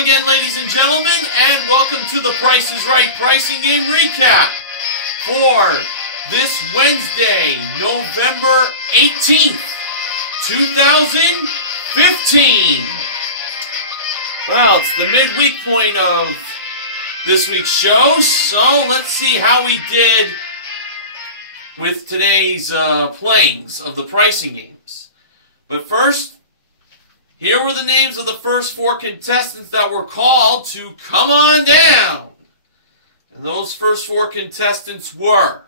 again, ladies and gentlemen, and welcome to the Price is Right Pricing Game Recap for this Wednesday, November 18th, 2015. Well, it's the midweek point of this week's show, so let's see how we did with today's playings of the pricing games. But first, here were the names of the first four contestants that were called to come on down. And those first four contestants were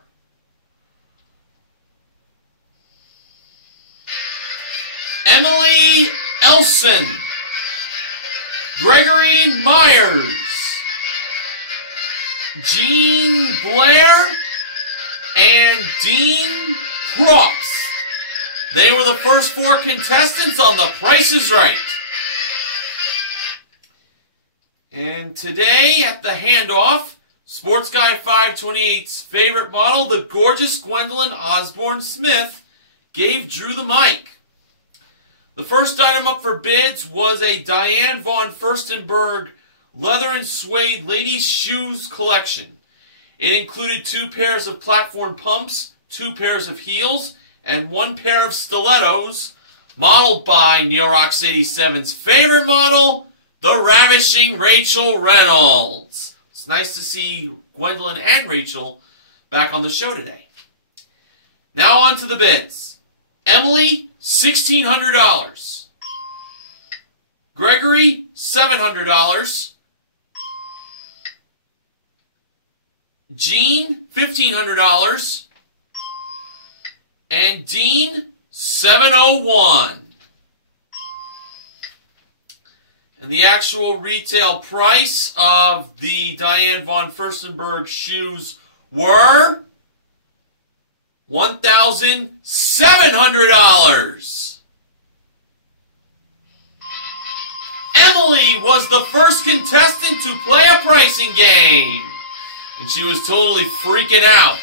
Emily Elson, Gregory Myers, Jean Blair, and Dean Props. They were the first four contestants on The Price is Right. And today at the handoff, Sports Guy 528's favorite model, the gorgeous Gwendolyn Osborne Smith, gave Drew the mic. The first item up for bids was a Diane von Furstenberg leather and suede ladies' shoes collection. It included 2 pairs of platform pumps, 2 pairs of heels, and 1 pair of stilettos, modeled by Neil Rocks 87's favorite model, the ravishing Rachel Reynolds. It's nice to see Gwendolyn and Rachel back on the show today. Now on to the bids. Emily, $1,600. Gregory, $700. Jean, $1,500. And Dean, $701. And the actual retail price of the Diane von Furstenberg shoes were $1,700. Emily was the first contestant to play a pricing game. And she was totally freaking out.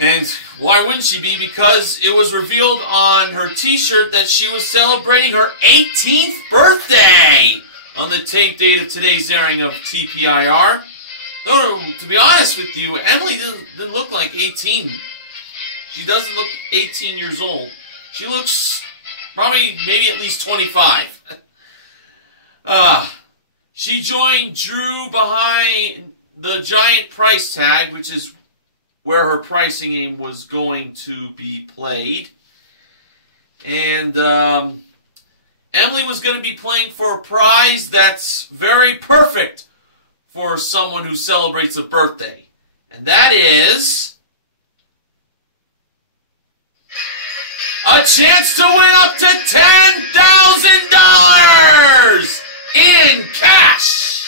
And why wouldn't she be? Because it was revealed on her t-shirt that she was celebrating her 18th birthday on the tape date of today's airing of TPIR. Though, to be honest with you, Emily didn't look like 18. She doesn't look 18 years old. She looks probably maybe at least 25. She joined Drew behind the giant price tag, which is where her pricing game was going to be played. And Emily was going to be playing for a prize that's very perfect for someone who celebrates a birthday. And that is a chance to win up to $10,000 in cash.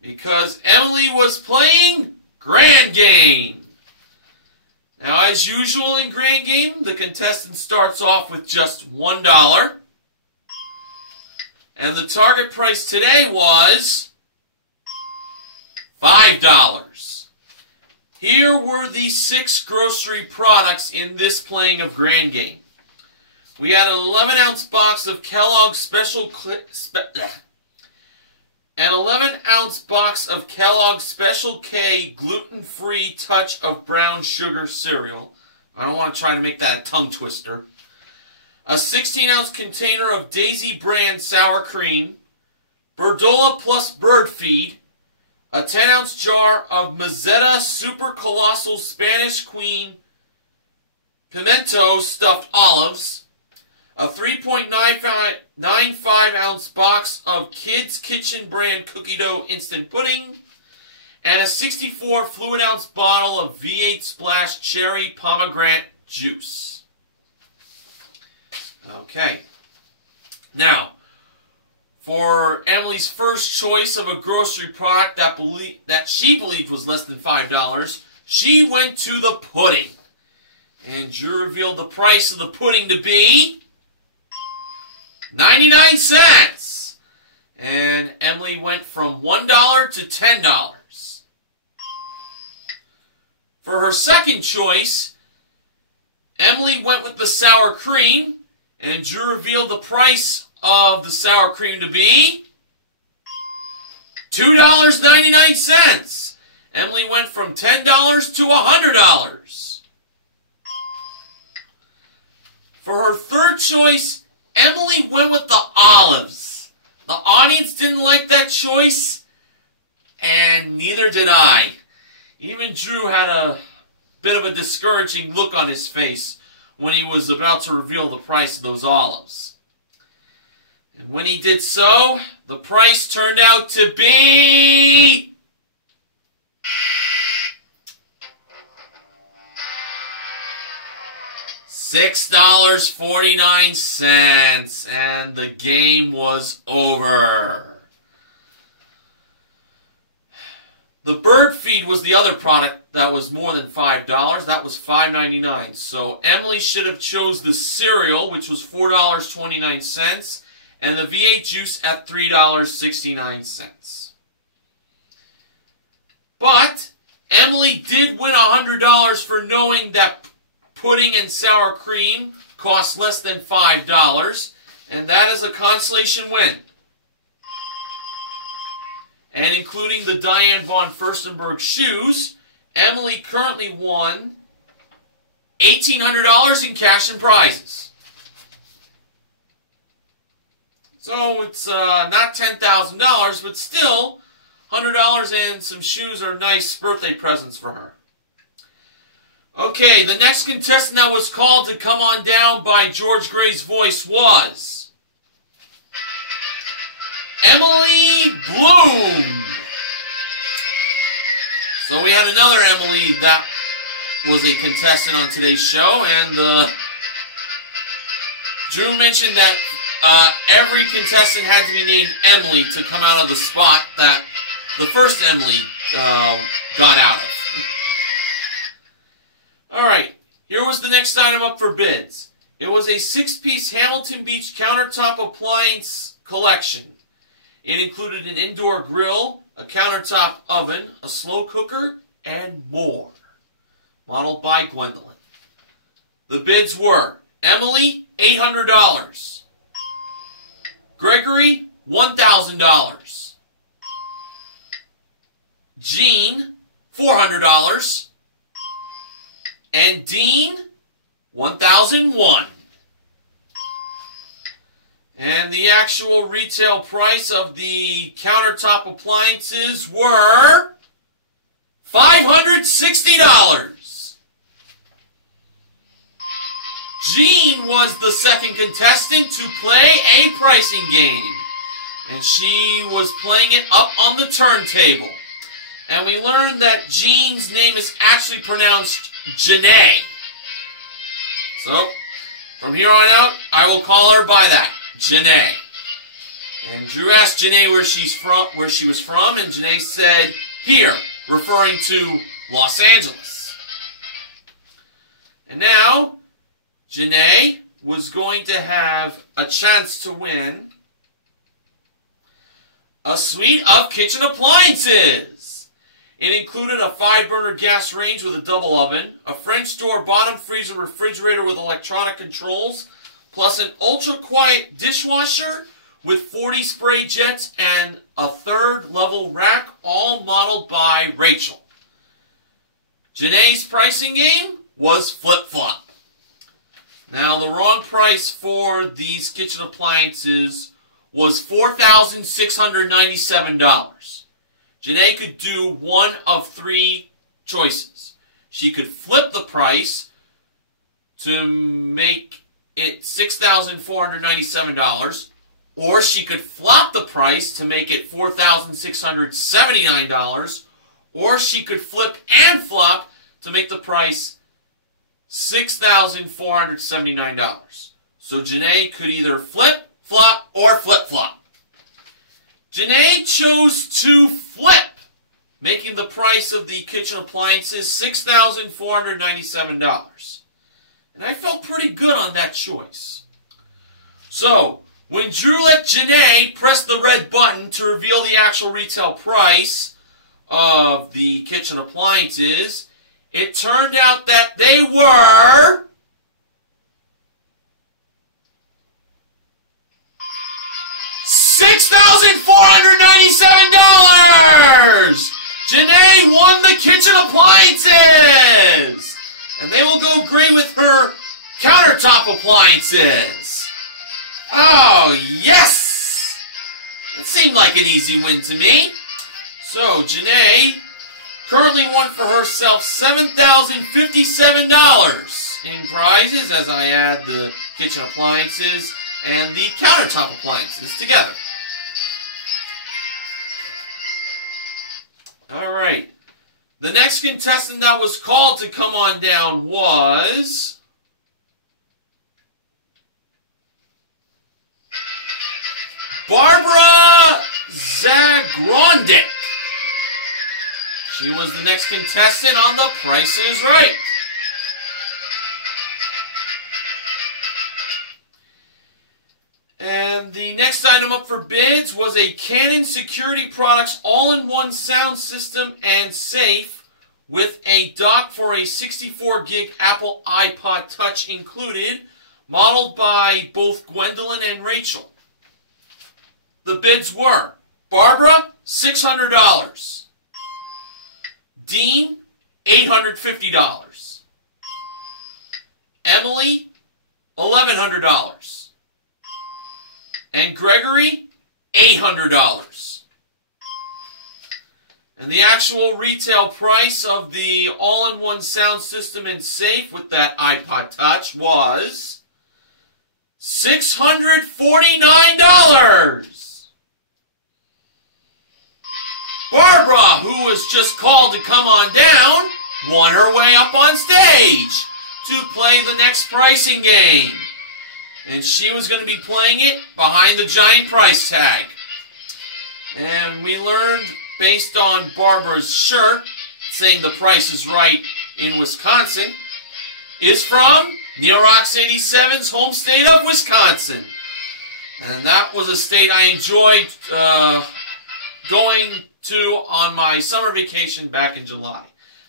Because Emily was playing Grand Game. Now, as usual in Grand Game, the contestant starts off with just $1. And the target price today was $5. Here were the 6 grocery products in this playing of Grand Game. We had an 11-ounce box of Kellogg's Special K gluten-free touch of brown sugar cereal. I don't want to try to make that a tongue twister. A 16-ounce container of Daisy brand sour cream. Birdola plus bird feed. A 10-ounce jar of Mazzetta Super Colossal Spanish Queen Pimento stuffed olives. A 3.95-ounce box of Kids Kitchen brand cookie dough instant pudding, and a 64 fluid-ounce bottle of V8 Splash cherry pomegranate juice. Okay. Now, for Emily's first choice of a grocery product that she believed was less than $5, she went to the pudding. And Drew revealed the price of the pudding to be 99 cents. And Emily went from $1 to $10. For her second choice, Emily went with the sour cream, and Drew revealed the price of the sour cream to be $2.99. Emily went from $10 to $100. For her third choice, Emily went with the olives. The audience didn't like that choice, and neither did I. Even Drew had a bit of a discouraging look on his face when he was about to reveal the price of those olives. And when he did so, the price turned out to be $6.49, and the game was over. The bird feed was the other product that was more than $5. That was $5.99. So Emily should have chose the cereal, which was $4.29, and the V8 juice at $3.69. But Emily did win $100 for knowing that pudding and sour cream cost less than $5, and that is a consolation win. And including the Diane von Furstenberg shoes, Emily currently won $1,800 in cash and prizes. So it's not $10,000, but still, $100 and some shoes are nice birthday presents for her. Okay, the next contestant that was called to come on down by George Gray's voice was Emily Bloom. So we had another Emily that was a contestant on today's show, and Drew mentioned that every contestant had to be named Emily to come out of the spot that the first Emily got out of. Alright, here was the next item up for bids. It was a 6-piece Hamilton Beach countertop appliance collection. It included an indoor grill, a countertop oven, a slow cooker, and more. Modeled by Gwendolyn. The bids were Emily, $800. Gregory, $1,000. Jean, $400. And Dean, $1,001. And the actual retail price of the countertop appliances were $560. Jean was the second contestant to play a pricing game. And she was playing it up on the turntable. And we learned that Jean's name is actually pronounced Janae. So, from here on out, I will call her by that, Janae. And Drew asked Janae where she was from, and Janae said, here, referring to Los Angeles. And now, Janae was going to have a chance to win a suite of kitchen appliances. It included a 5-burner gas range with a double oven, a French door bottom freezer refrigerator with electronic controls, plus an ultra-quiet dishwasher with 40 spray jets and a 3rd level rack, all modeled by Rachel. Janae's pricing game was flip-flop. Now, the wrong price for these kitchen appliances was $4,697. Janae could do one of 3 choices. She could flip the price to make it $6,497, or she could flop the price to make it $4,679, or she could flip and flop to make the price $6,479. So Janae could either flip, flop, or flip-flop. Janae chose to flip, making the price of the kitchen appliances $6,497. And I felt pretty good on that choice. So, when Drew let Janae press the red button to reveal the actual retail price of the kitchen appliances, it turned out that they were $6,497! Janae won the kitchen appliances! And they will go great with her countertop appliances. Oh, yes! It seemed like an easy win to me. So, Janae currently won for herself $7,057 in prizes as I add the kitchen appliances and the countertop appliances together. Alright. The next contestant that was called to come on down was Barbara Zagrondic. She was the next contestant on The Price is Right. And the next item up for bids was a Canon Security Products all-in-one sound system and safe with a dock for a 64-gig Apple iPod Touch included, modeled by both Gwendolyn and Rachel. The bids were Barbara, $600. Dean, $850. Emily, $1,100. And Gregory, $800. And the actual retail price of the all-in-one sound system and safe with that iPod Touch was $649. Barbara, who was just called to come on down, won her way up on stage to play the next pricing game. And she was going to be playing it behind the giant price tag. And we learned, based on Barbara's shirt, saying The Price is Right in Wisconsin, is from Neil Rocks 87's home state of Wisconsin. And that was a state I enjoyed going to on my summer vacation back in July.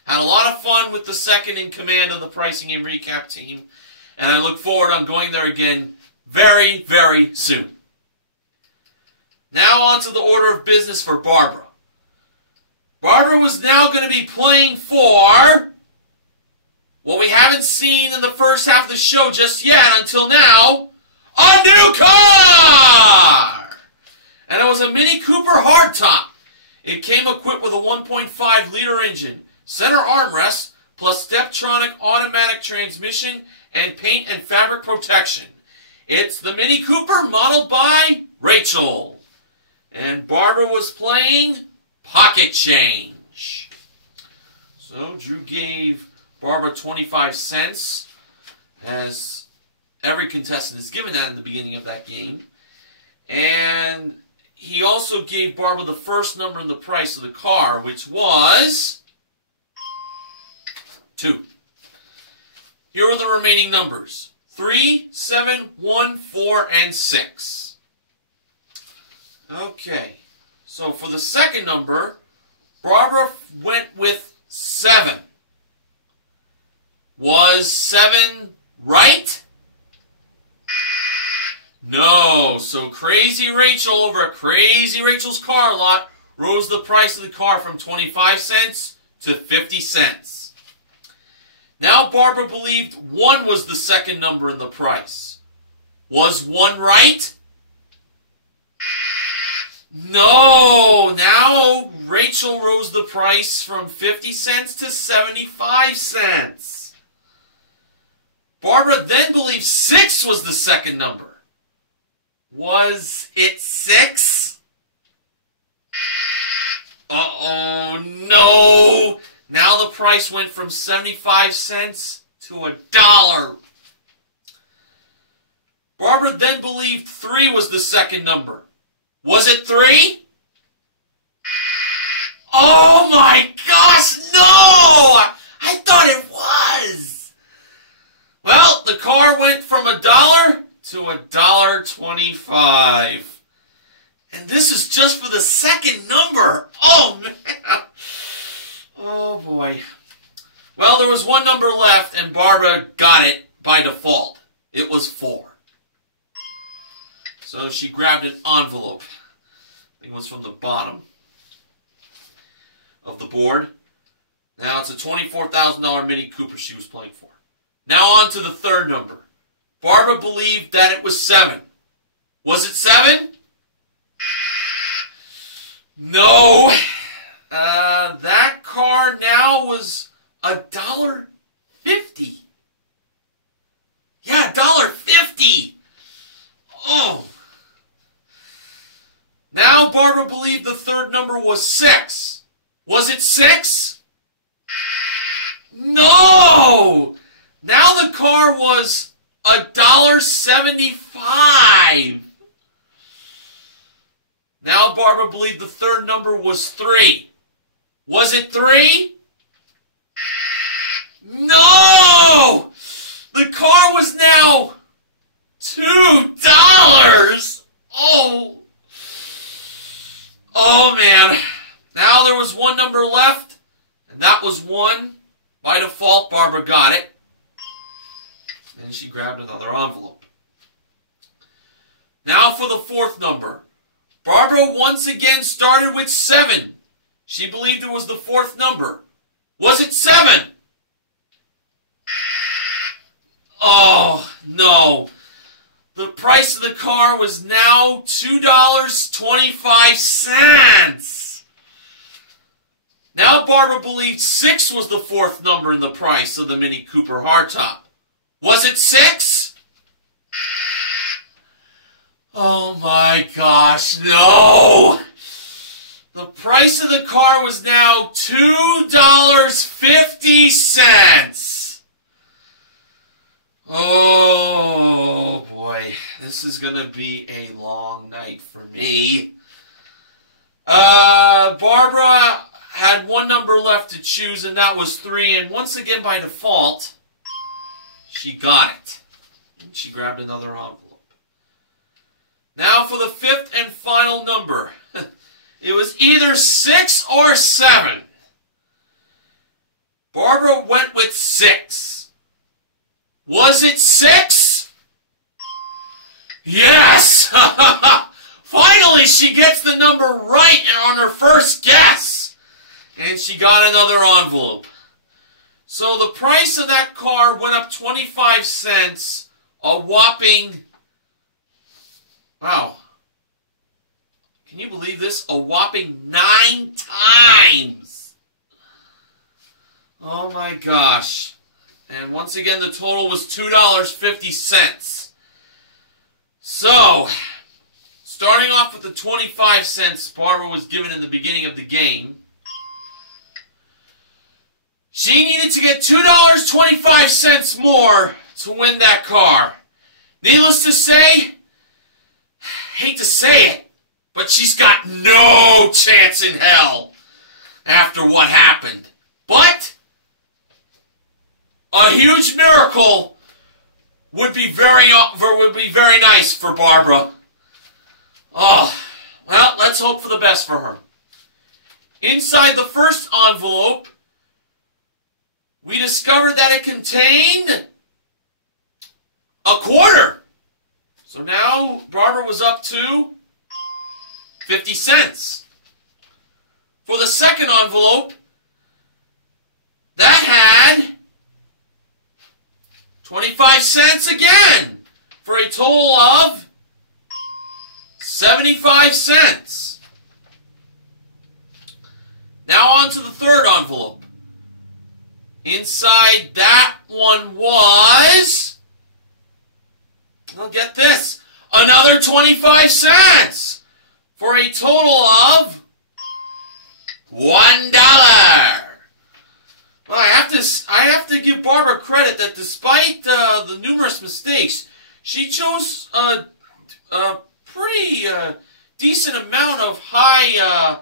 Had a lot of fun with the second in command of the Pricing and Recap team. And I look forward on going there again very, very soon. Now on to the order of business for Barbara. Barbara was now going to be playing for what we haven't seen in the first half of the show just yet until now, a new car! And it was a Mini Cooper hardtop. It came equipped with a 1.5-liter engine, center armrest, plus Steptronic automatic transmission, and paint and fabric protection. It's the Mini Cooper modeled by Rachel. And Barbara was playing pocket change. So Drew gave Barbara 25 cents, as every contestant is given that in the beginning of that game. And he also gave Barbara the first number in the price of the car, which was 2. Here are the remaining numbers: 3, 7, 1, 4, and 6. Okay, so for the second number, Barbara went with 7. Was 7 right? No, so Crazy Rachel over at Crazy Rachel's Car Lot rose the price of the car from 25 cents to 50 cents. Now Barbara believed 1 was the second number in the price. Was 1 right? No, now Rachel rose the price from 50 cents to 75 cents. Barbara then believed 6 was the second number. Was it 6? Uh-oh, no! Now the price went from 75 cents to $1. Barbara then believed 3 was the second number. Was it 3? Oh my gosh, no! I thought it was! Well, the car went from $1 to $1.25. And this is just for the second number. Oh, man. Oh, boy. Well, there was one number left, and Barbara got it by default. It was 4. So she grabbed an envelope. think it was from the bottom of the board. Now it's a $24,000 Mini Cooper she was playing for. Now on to the third number. Barbara believed that it was 7. Was it 7? No. That car now was $1.50. Yeah, $1.50. Oh. Now Barbara believed the third number was 6. Was it 6? No! Now the car was $1.75. Now Barbara believed the third number was 3. Was it 3? No! The car was now $2. Oh. Oh, man. Now there was one number left, and that was 1. By default, Barbara got it. And she grabbed another envelope. Now for the fourth number. Barbara once again started with 7. She believed it was the fourth number. Was it 7? Oh, no. The price of the car was now $2.25. Now Barbara believed 6 was the fourth number in the price of the Mini Cooper hardtop. Was it 6? Oh my gosh, no! The price of the car was now $2.50. Oh boy, this is going to be a long night for me. Barbara had one number left to choose, and that was 3. And once again, by default, she got it. And she grabbed another envelope. Now for the fifth and final number. It was either 6 or 7. Barbara went with 6. Was it 6? Yes! Finally, she gets the number right on her first guess. And she got another envelope. So the price of that car went up 25 cents, a whopping, wow, can you believe this? A whopping 9 times. Oh my gosh. And once again, the total was $2.50. So, starting off with the 25 cents Barbara was given in the beginning of the game, she needed to get $2.25 more to win that car. Needless to say, hate to say it, but she's got no chance in hell after what happened. But a huge miracle would be very nice for Barbara. Oh, well, let's hope for the best for her. Inside the first envelope, we discovered that it contained a quarter. So now Barbara was up to 50 cents. For the second envelope, that had 25 cents again, for a total of 75 cents. Now on to the third envelope. Inside that one was, now get this, another 25 cents, for a total of $1. Well, I have to give Barbara credit that despite the numerous mistakes, she chose a pretty decent amount of high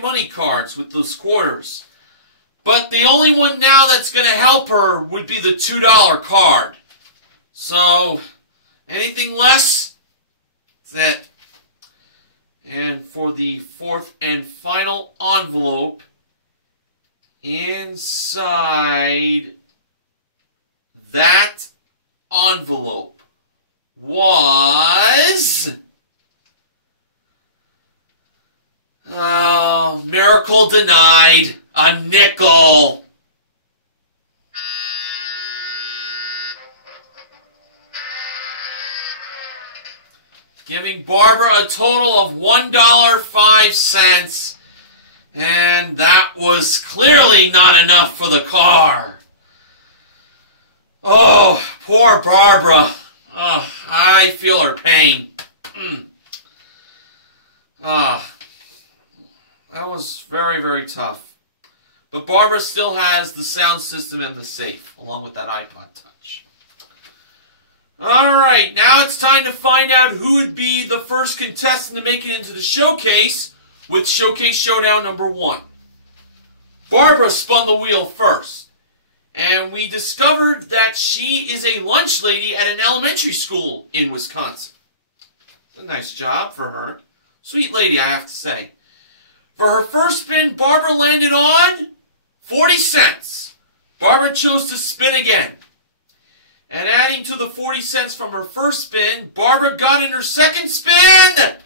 money cards with those quarters. But the only one now that's going to help her would be the $2 card. So, anything less, that's it. And for the fourth and final envelope, inside that envelope was Oracle denied. A nickel. Giving Barbara a total of $1.05. And that was clearly not enough for the car. Oh, poor Barbara. Oh, I feel her pain. That was very, very tough. But Barbara still has the sound system and the safe, along with that iPod Touch. Alright, now it's time to find out who would be the first contestant to make it into the showcase with Showcase Showdown number 1. Barbara spun the wheel first, and we discovered that she is a lunch lady at an elementary school in Wisconsin. It's a nice job for her. Sweet lady, I have to say. For her first spin, Barbara landed on 40 cents. Barbara chose to spin again. And adding to the 40 cents from her first spin, Barbara got in her second spin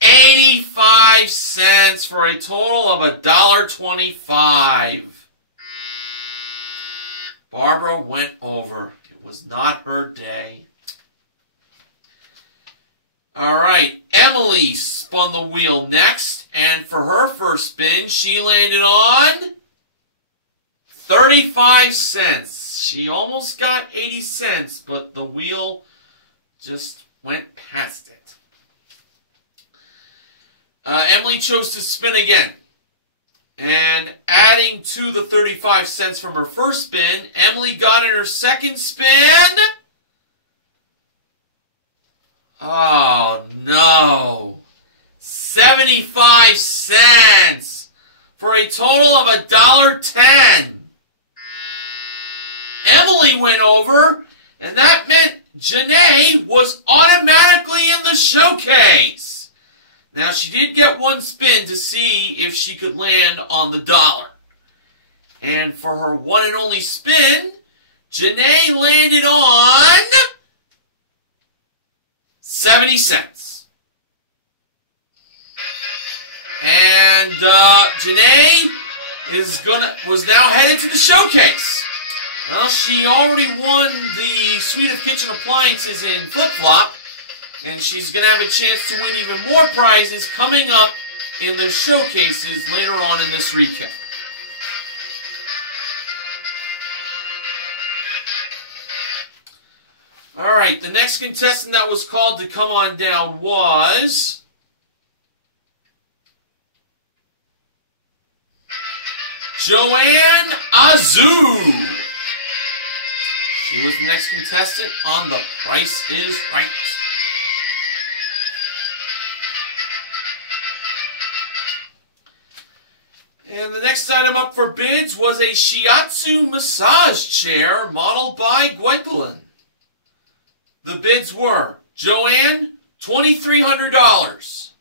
85 cents for a total of $1.25. Barbara went over. It was not her day. Alright, Emily spun the wheel next, and for her first spin, she landed on 35 cents. She almost got 80 cents, but the wheel just went past it. Emily chose to spin again. And adding to the 35 cents from her first spin, Emily got in her second spin. Oh, no. 75 cents for a total of $1.10. Emily went over, and that meant Janae was automatically in the showcase. Now, she did get one spin to see if she could land on the dollar. And for her one and only spin, Janae landed on 70 cents. And Janae was now headed to the showcase. Well, she already won the Suite of Kitchen Appliances in Flip-Flop, and she's going to have a chance to win even more prizes coming up in the showcases later on in this recap. Alright, the next contestant that was called to come on down was Joanne Azoo. She was the next contestant on The Price is Right. And the next item up for bids was a shiatsu massage chair modeled by Gwendolyn. The bids were Joanne, $2,300.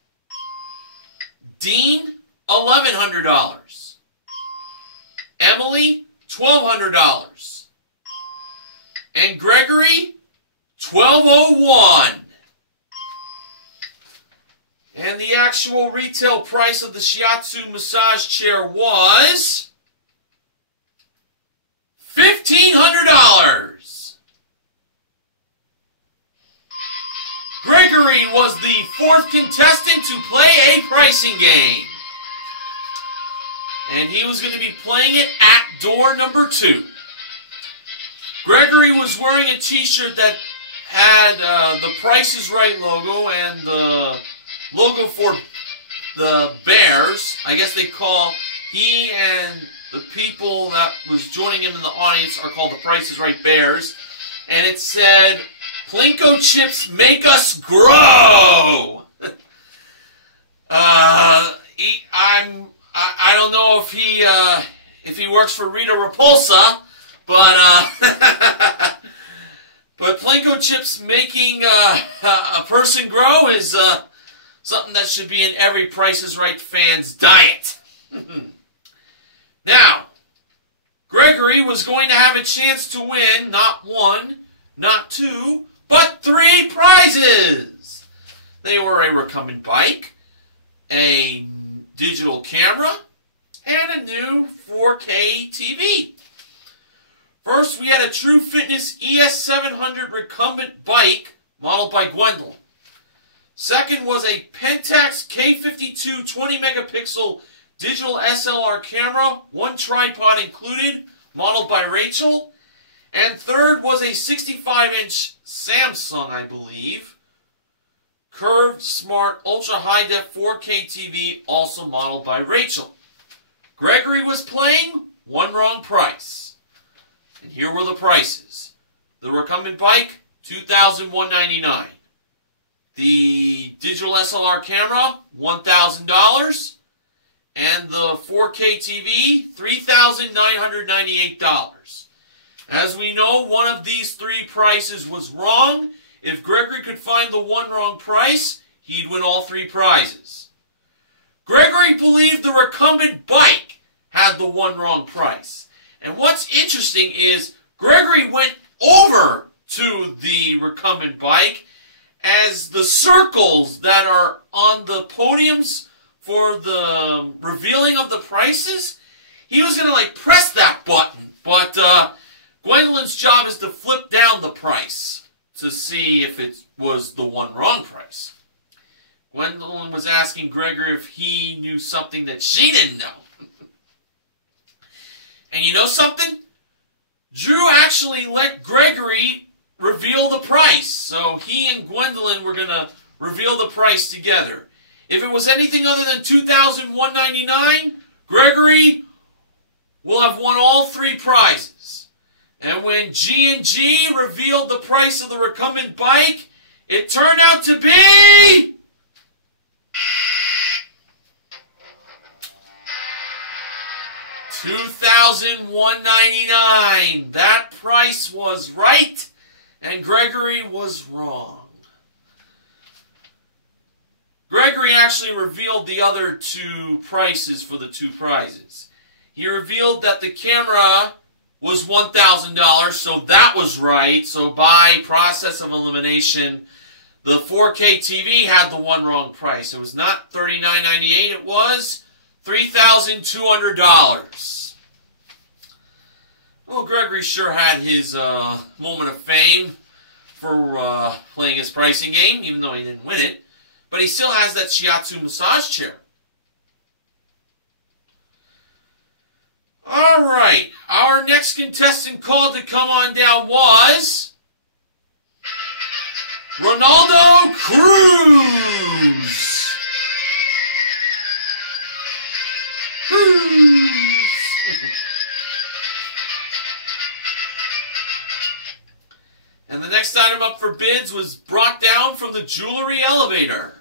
Dean, $1,100. Emily, $1,200. And Gregory, $1,201. And the actual retail price of the shiatsu massage chair was $1,500. Gregory was the fourth contestant to play a pricing game. And he was going to be playing it at door number 2. Gregory was wearing a t-shirt that had the Price is Right logo and the logo for the Bears. I guess he and the people that was joining him in the audience are called the Price is Right Bears. And it said, Plinko chips make us grow. I don't know if he works for Rita Repulsa, but but Plinko chips making a person grow is something that should be in every Price is Right fan's diet. Now, Gregory was going to have a chance to win not 1, not 2, but 3 prizes. They were a recumbent bike, a digital camera, and a new 4K TV. First, we had a True Fitness ES700 recumbent bike modeled by Gwendolyn. Second was a Pentax K52 20-megapixel digital SLR camera, one tripod included, modeled by Rachel. And third was a 65-inch Samsung, I believe, curved, smart, ultra-high-def 4K TV, also modeled by Rachel. Gregory was playing one wrong price. And here were the prices. The recumbent bike, $2,199. The digital SLR camera, $1,000. And the 4K TV, $3,998. As we know, one of these three prices was wrong. If Gregory could find the one wrong price, he'd win all three prizes. Gregory believed the recumbent bike had the one wrong price. And what's interesting is Gregory went over to the recumbent bike as the circles that are on the podiums for the revealing of the prices, he was going to press that button. But Gwendolyn's job is to flip down the price to see if it was the one wrong price. Gwendolyn was asking Gregory if he knew something that she didn't know. And you know something? Drew actually let Gregory reveal the price. So he and Gwendolyn were going to reveal the price together. If it was anything other than $2,199, Gregory will have won all three prizes. And when G&G revealed the price of the recumbent bike, it turned out to be $2,199. That price was right, and Gregory was wrong. Gregory actually revealed the other two prices for the two prizes. He revealed that the camera was $1,000, so that was right. So by process of elimination, the 4K TV had the one wrong price. It was not $39.98, it was $3,200. Well, Gregory sure had his moment of fame for playing his pricing game, even though he didn't win it. But he still has that shiatsu massage chair. Alright, our next contestant called to come on down was Ronaldo Cruz. And the next item up for bids was brought down from the jewelry elevator.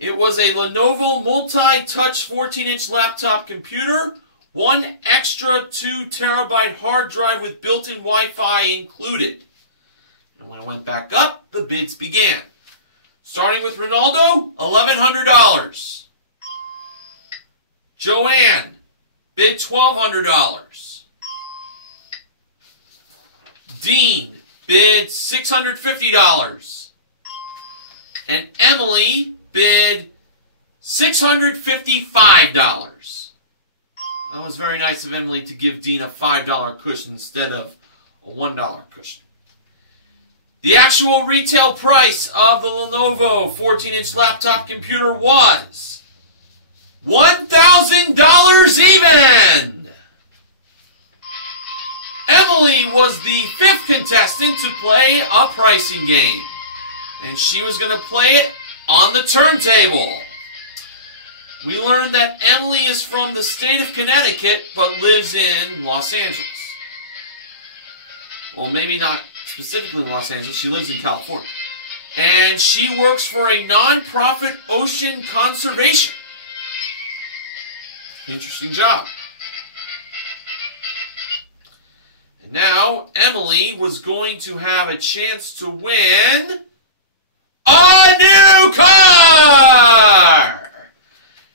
It was a Lenovo multi-touch 14-inch laptop computer, one extra 2-terabyte hard drive with built-in Wi-Fi included. And when it went back up, the bids began. Starting with Ronaldo, $1,100. Joanne, bid $1,200. Dean, bid $650. And Emily bid $655. That was very nice of Emily to give Dean a $5 cushion instead of a $1 cushion. The actual retail price of the Lenovo 14-inch laptop computer was $1,000 even! Emily was the fifth contestant to play a pricing game. And she was going to play it on the turntable. We learned that Emily is from the state of Connecticut, but lives in Los Angeles. Well, maybe not specifically in Los Angeles. She lives in California. And she works for a non-profit ocean conservation. Interesting job. And now, Emily was going to have a chance to win a new car!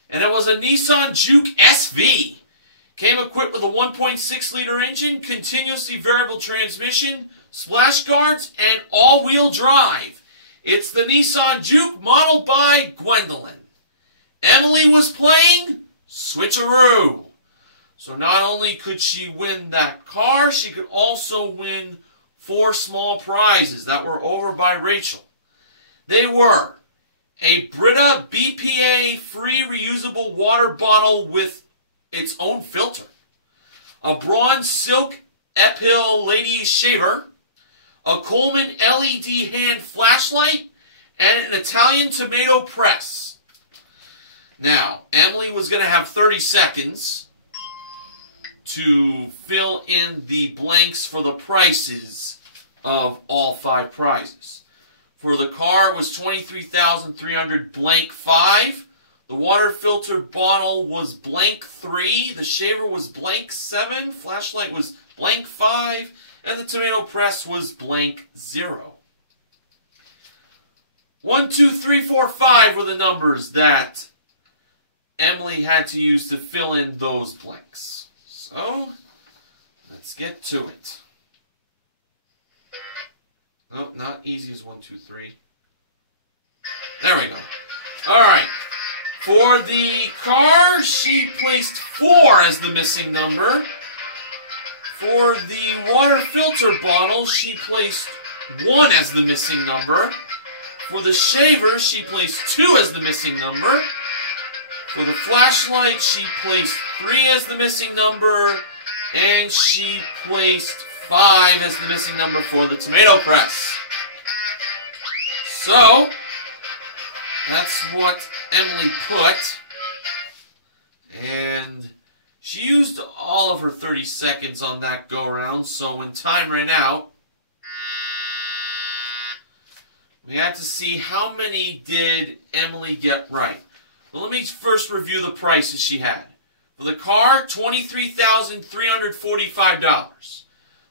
And it was a Nissan Juke SV. Came equipped with a 1.6-liter engine, continuously variable transmission, splash guards, and all-wheel drive. It's the Nissan Juke modeled by Gwendolyn. Emily was playing switcheroo. So not only could she win that car, she could also win 4 small prizes that were over by Rachel. They were a Brita BPA free reusable water bottle with its own filter, a bronze silk uphill ladies shaver, a Coleman LED hand flashlight, and an Italian tomato press. Now, Emily was going to have 30 seconds to fill in the blanks for the prices of all 5 prizes. For the car, it was $23,300 blank 5. The water filter bottle was blank 3. The shaver was blank 7. Flashlight was blank 5. And the tomato press was blank 0. 1, 2, 3, 4, 5 were the numbers that Emily had to use to fill in those blanks. So, let's get to it. Nope, not easy as 1, 2, 3. There we go. Alright. For the car, she placed 4 as the missing number. For the water filter bottle, she placed 1 as the missing number. For the shaver, she placed 2 as the missing number. For the flashlight, she placed 3 as the missing number. And she placed 5 as the missing number for the tomato press. So, that's what Emily put. And she used all of her 30 seconds on that go-around, so when time ran out, we had to see how many did Emily get right. Well, let me first review the prices she had. For the car, $23,345.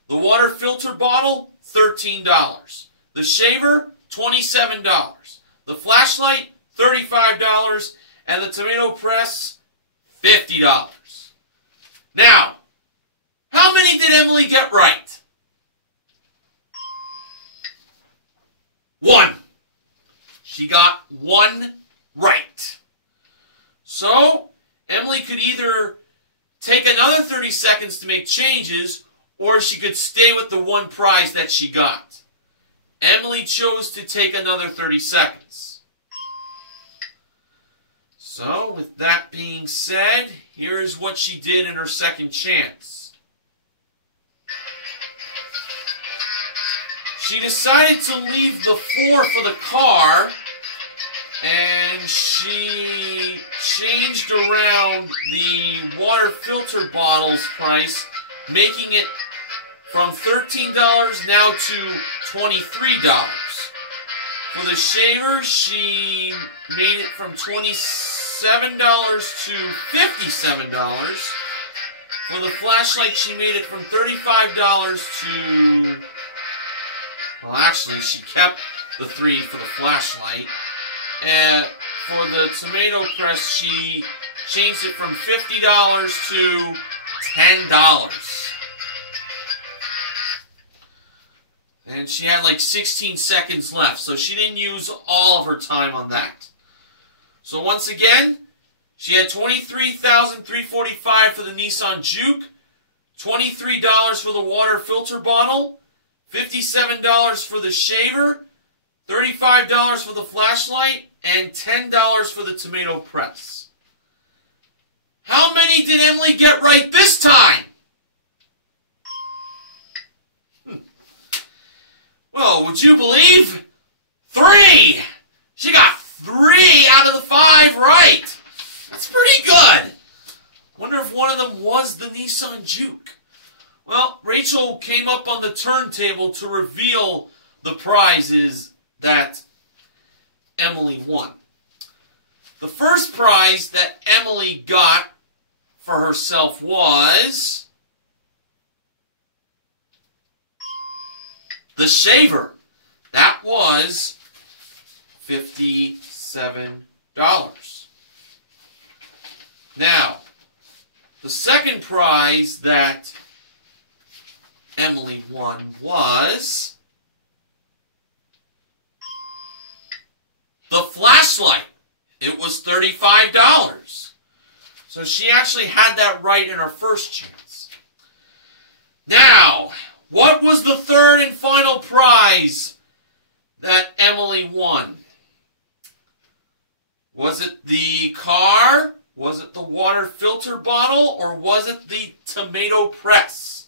The water filter bottle, $13. The shaver, $27. The flashlight, $35. And the tomato press, $50. Now, how many did Emily get right? 1. She got 1 right. So, Emily could either take another 30 seconds to make changes, or she could stay with the 1 prize that she got. Emily chose to take another 30 seconds. So, with that being said, here's what she did in her second chance. She decided to leave the 4 for the car, and she changed around the water filter bottle's price, making it from $13 now to $23. For the shaver, she made it from $27 to $57. For the flashlight, she made it from $35 to... Well, actually, she kept the 3 for the flashlight. And for the tomato press, she changed it from $50 to $10. And she had like 16 seconds left, so she didn't use all of her time on that. So once again, she had $23,345 for the Nissan Juke, $23 for the water filter bottle, $57 for the shaver, $35 for the flashlight, and $10 for the tomato press. How many did Emily get right this time? Well, would you believe? 3! She got 3 out of the 5 right. That's pretty good. Wonder if one of them was the Nissan Juke. Well, Rachel came up on the turntable to reveal the prizes that Emily won. The first prize that Emily got for herself was the shaver. That was $57. Now, the second prize that Emily won was the flashlight. It was $35. So she actually had that right in her first chance. Now, what was the third and final prize that Emily won? Was it the car? Was it the water filter bottle? Or was it the tomato press?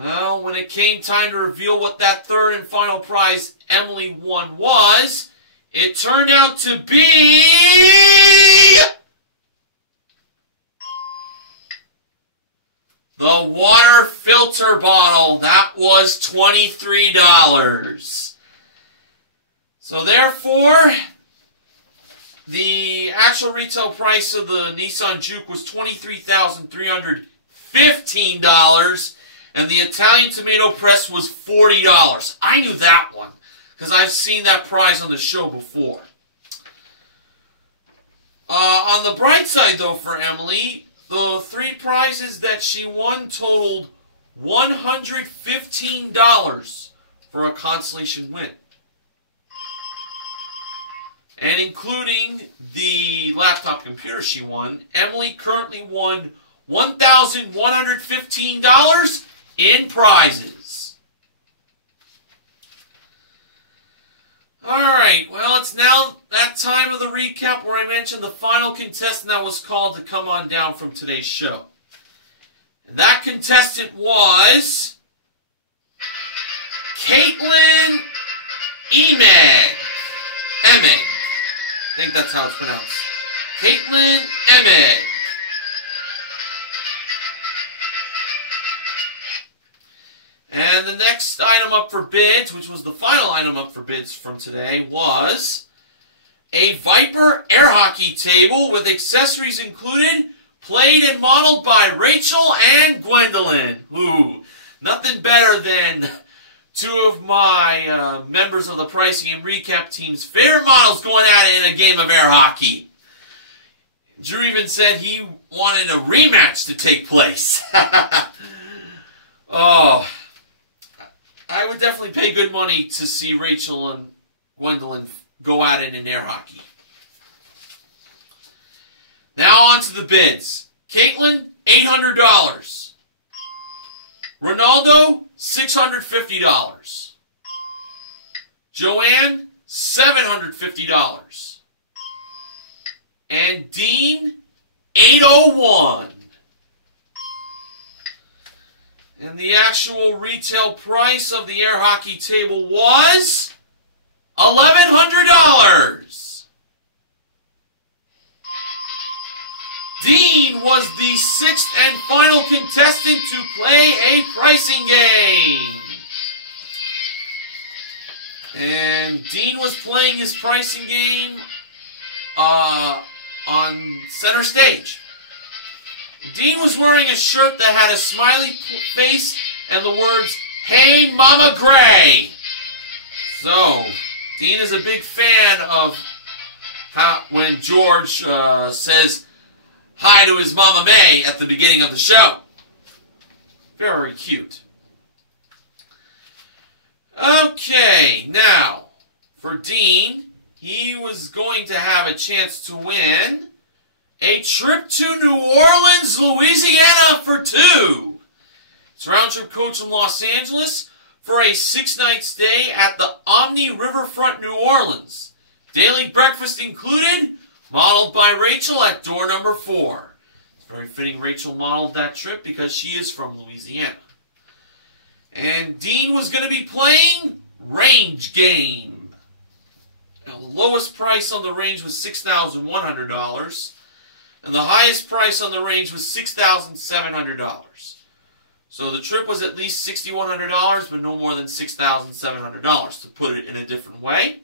Well, when it came time to reveal what that third and final prize Emily won was, it turned out to be the water filter bottle. That was $23. So therefore, the actual retail price of the Nissan Juke was $23,315, and the Italian tomato press was $40. I knew that one, because I've seen that prize on the show before. On the bright side, though, for Emily, the three prizes that she won totaled $115 for a consolation win. And including the laptop computer she won, Emily currently won $1,115 in prizes. Alright, well, it's now that time of the recap where I mentioned the final contestant that was called to come on down from today's show. And that contestant was Caitlin Emig. I think that's how it's pronounced. Caitlin Emig. And the next item up for bids, which was the final item up for bids from today, was a Viper air hockey table with accessories included, played and modeled by Rachel and Gwendolyn. Ooh, nothing better than two of my members of the Pricing and Recap team's favorite models going at it in a game of air hockey. Drew even said he wanted a rematch to take place. Oh, I would definitely pay good money to see Rachel and Gwendolyn go at it in air hockey. Now on to the bids. Caitlin, $800. Ronaldo, $650. Joanne, $750. And Dean, $801. And the actual retail price of the air hockey table was $1,100. Dean was the sixth and final contestant to play a pricing game. And Dean was playing his pricing game on center stage. Dean was wearing a shirt that had a smiley face and the words, "Hey Mama Gray." So, Dean is a big fan of when George says hi to his Mama May at the beginning of the show. Very cute. Okay, now, for Dean, he was going to have a chance to win a trip to New Orleans, Louisiana for two. It's a round-trip coach from Los Angeles for a 6-night stay at the Omni Riverfront, New Orleans. Daily breakfast included, modeled by Rachel at door number 4. It's very fitting Rachel modeled that trip because she is from Louisiana. And Dean was going to be playing range game. Now, the lowest price on the range was $6,100. And the highest price on the range was $6,700. So the trip was at least $6,100, but no more than $6,700, to put it in a different way.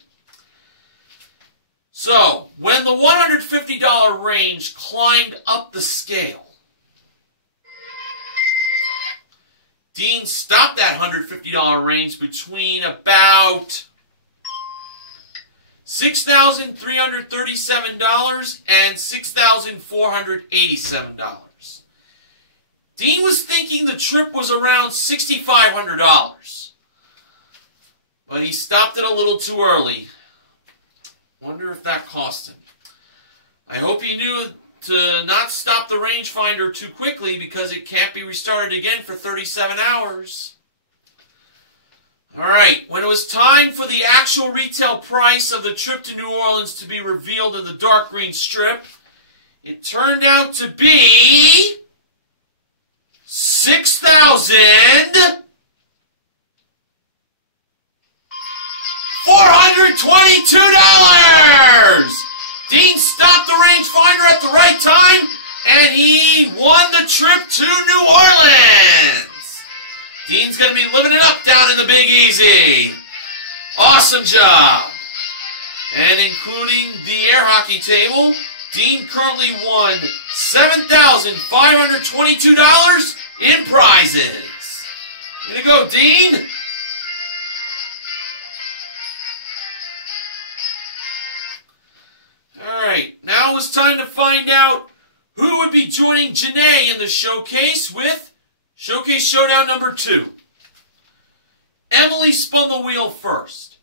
So, when the $150 range climbed up the scale, Dean stopped that $150 range between about $6,337 and $6,487. Dean was thinking the trip was around $6,500, but he stopped it a little too early. Wonder if that cost him. I hope he knew to not stop the rangefinder too quickly because it can't be restarted again for 37 hours. Alright, when it was time for the actual retail price of the trip to New Orleans to be revealed in the dark green strip, it turned out to be $6,422! Dean stopped the rangefinder at the right time, and he won the trip to New Orleans! Dean's going to be living it up down in the Big Easy. Awesome job! And including the air hockey table, Dean currently won $7,522 in prizes. Way to go, Dean! Alright, now it was time to find out who would be joining Janae in the showcase with Showcase Showdown number 2. Emily spun the wheel first.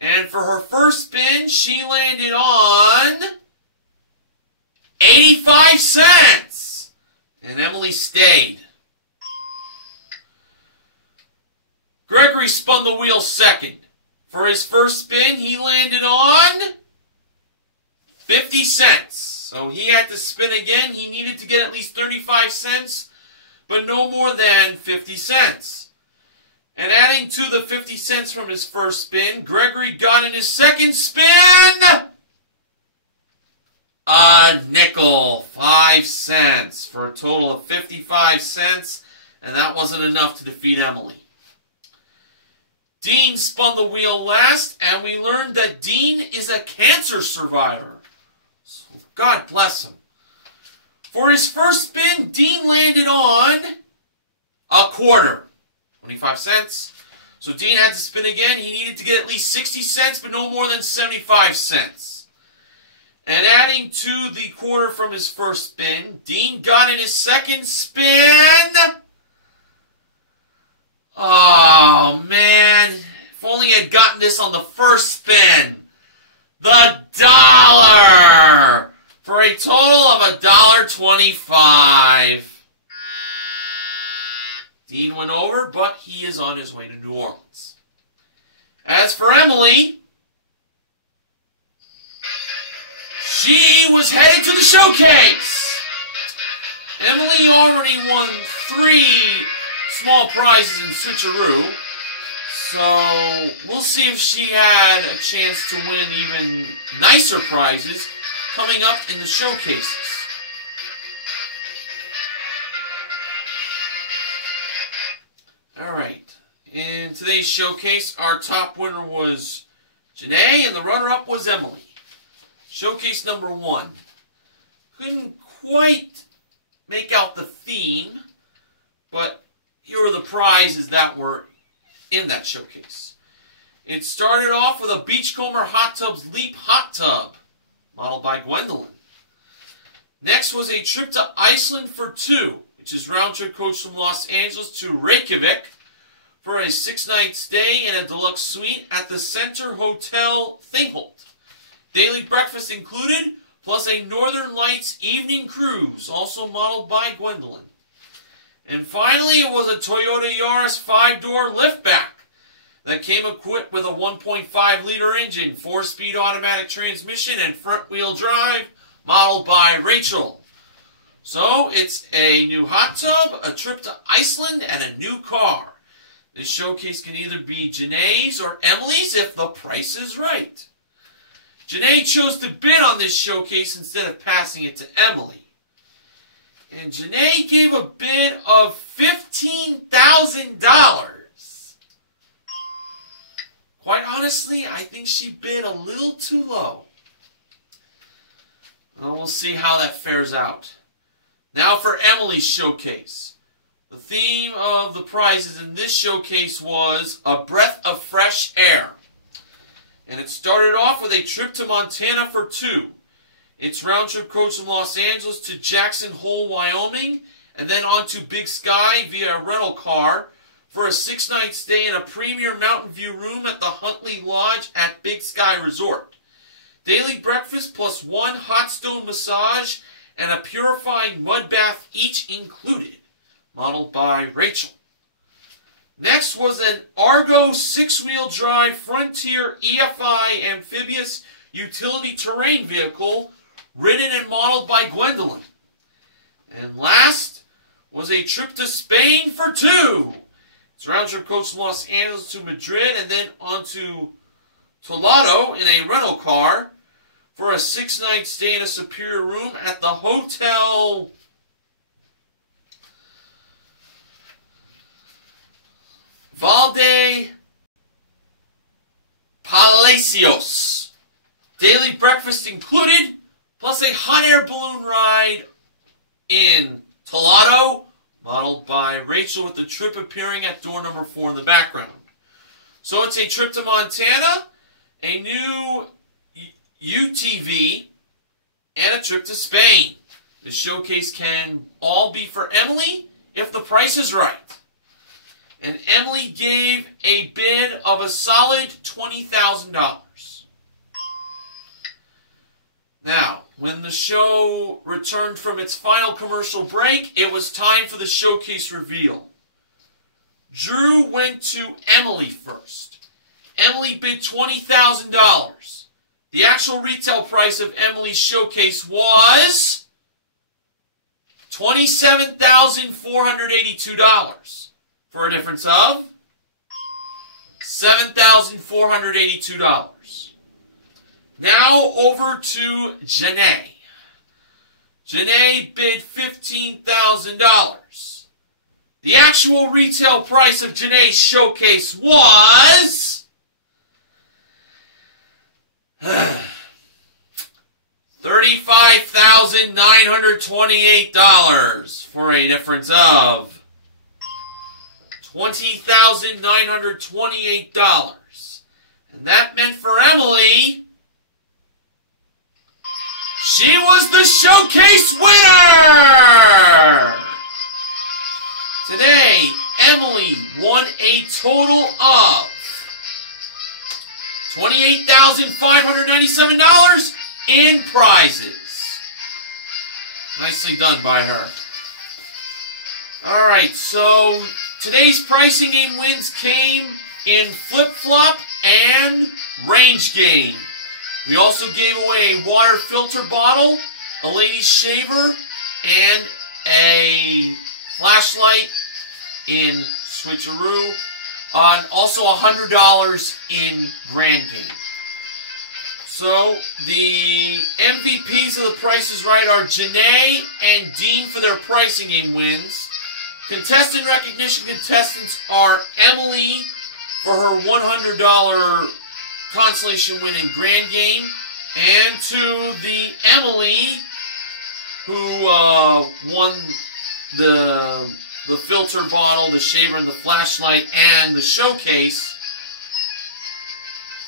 And for her first spin, she landed on 85 cents. And Emily stayed. Gregory spun the wheel second. For his first spin, he landed on 50 cents. So he had to spin again. He needed to get at least 35 cents, but no more than 50 cents. And adding to the 50 cents from his first spin, Gregory got in his second spin a nickel, 5 cents, for a total of 55 cents, and that wasn't enough to defeat Emily. Dean spun the wheel last, and we learned that Dean is a cancer survivor. So God bless him. For his first spin, Dean landed on a quarter, 25 cents. So Dean had to spin again. He needed to get at least 60 cents, but no more than 75 cents. And adding to the quarter from his first spin, Dean got in his second spin. Oh, man. If only he had gotten this on the first spin. The dollar! For a total of $1.25. Dean went over, but he is on his way to New Orleans. As for Emily, she was headed to the showcase. Emily already won 3 small prizes in Switcheroo, so we'll see if she had a chance to win even nicer prizes coming up in the showcases. Alright, in today's showcase, our top winner was Janae, and the runner-up was Emily. Showcase number 1. Couldn't quite make out the theme, but here are the prizes that were in that showcase. It started off with a Beachcomber Hot Tubs Leap Hot Tub, modeled by Gwendolyn. Next was a trip to Iceland for 2, which is round-trip coach from Los Angeles to Reykjavik for a 6-night stay in a deluxe suite at the Center Hotel Thingholt. Daily breakfast included, plus a Northern Lights evening cruise, also modeled by Gwendolyn. And finally, it was a Toyota Yaris 5-door liftback that came equipped with a 1.5-liter engine, 4-speed automatic transmission, and front-wheel drive, modeled by Rachel. So, it's a new hot tub, a trip to Iceland, and a new car. This showcase can either be Janae's or Emily's if the price is right. Janae chose to bid on this showcase instead of passing it to Emily. And Janae gave a bid of $15,000. Quite honestly, I think she bid a little too low. Well, we'll see how that fares out. Now for Emily's showcase. The theme of the prizes in this showcase was a breath of fresh air. And it started off with a trip to Montana for 2. It's round-trip coach from Los Angeles to Jackson Hole, Wyoming, and then on to Big Sky via a rental car for a 6-night stay in a premier mountain view room at the Huntley Lodge at Big Sky Resort. daily breakfast plus 1 hot stone massage and a purifying mud bath each included, modeled by Rachel. Next was an Argo 6-wheel drive Frontier EFI amphibious utility terrain vehicle, ridden and modeled by Gwendolyn. And last was a trip to Spain for 2. It's a round-trip coach from Los Angeles to Madrid and then on to Toledo in a rental car for a 6-night stay in a superior room at the Hotel Valde Palacios. Daily breakfast included, plus a hot air balloon ride in Toledo, modeled by Rachel, with the trip appearing at door number 4 in the background. So it's a trip to Montana, a new UTV, and a trip to Spain. The showcase can all be for Emily if the price is right. And Emily gave a bid of a solid $20,000. Now, when the show returned from its final commercial break, it was time for the showcase reveal. Drew went to Emily first. Emily bid $20,000. The actual retail price of Emily's showcase was $27,482, for a difference of $7,482. Now over to Janae. Janae bid $15,000. The actual retail price of Janae's showcase was $35,928, for a difference of $20,928. And that meant for Emily, she was the showcase winner! Today, Emily won a total of $28,597 in prizes. Nicely done by her. Alright, so today's pricing game wins came in flip-flop and range game. We also gave away a water filter bottle, a lady's shaver, and a flashlight in Switcheroo. Also $100 in Grand Game. So the MVPs of The Price is Right are Janae and Dean for their pricing game wins. Contestant recognition contestants are Emily for her $100 consolation win in Grand Game, and to the Emily who won the filter bottle, the shaver, and the flashlight, and the showcase.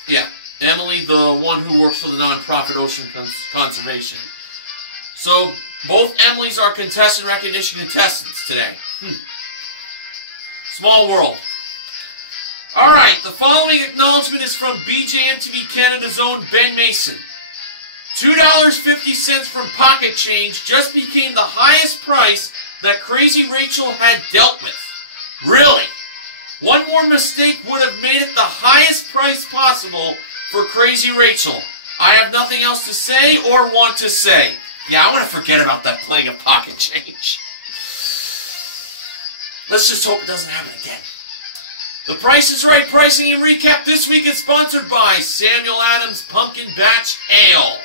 Yeah, Emily, the one who works for the nonprofit Ocean Conservation. So both Emily's are contestant recognition contestants today. Small world. Alright, the following acknowledgement is from BJMTV Canada's own Ben Mason. $2.50 from Pocket Change just became the highest price that Crazy Rachel had dealt with. Really? One more mistake would have made it the highest price possible for Crazy Rachel. I have nothing else to say or want to say. Yeah, I want to forget about that playing of Pocket Change. Let's just hope it doesn't happen again. The Price is Right pricing and recap this week is sponsored by Samuel Adams Pumpkin Batch Ale.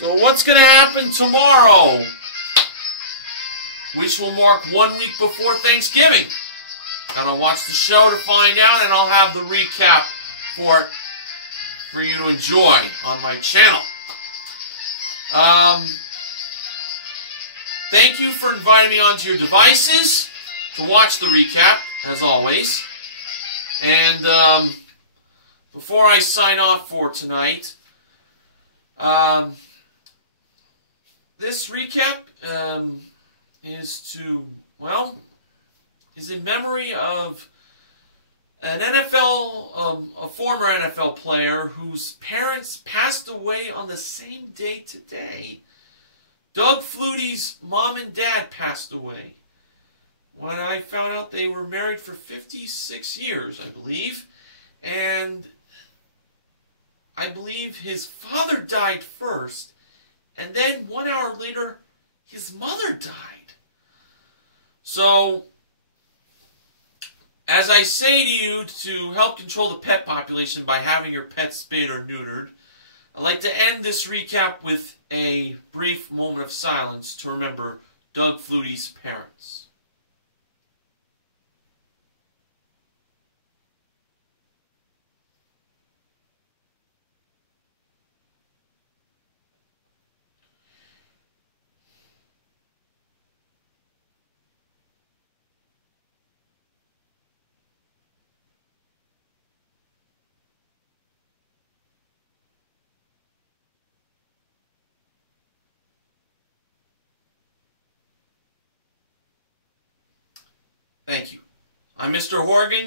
So what's going to happen tomorrow, which will mark 1 week before Thanksgiving? Gotta watch the show to find out, and I'll have the recap for it for you to enjoy on my channel. Thank you for inviting me onto your devices to watch the recap, as always. And before I sign off for tonight, this recap is in memory of An a former NFL player whose parents passed away on the same day today. Doug Flutie's mom and dad passed away. When I found out they were married for 56 years, I believe. And I believe his father died first. And then 1 hour later, his mother died. So, as I say to you, to help control the pet population by having your pet spayed or neutered, I'd like to end this recap with a brief moment of silence to remember Doug Flutie's parents. Thank you. I'm Mr. Horgan,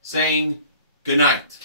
saying good night.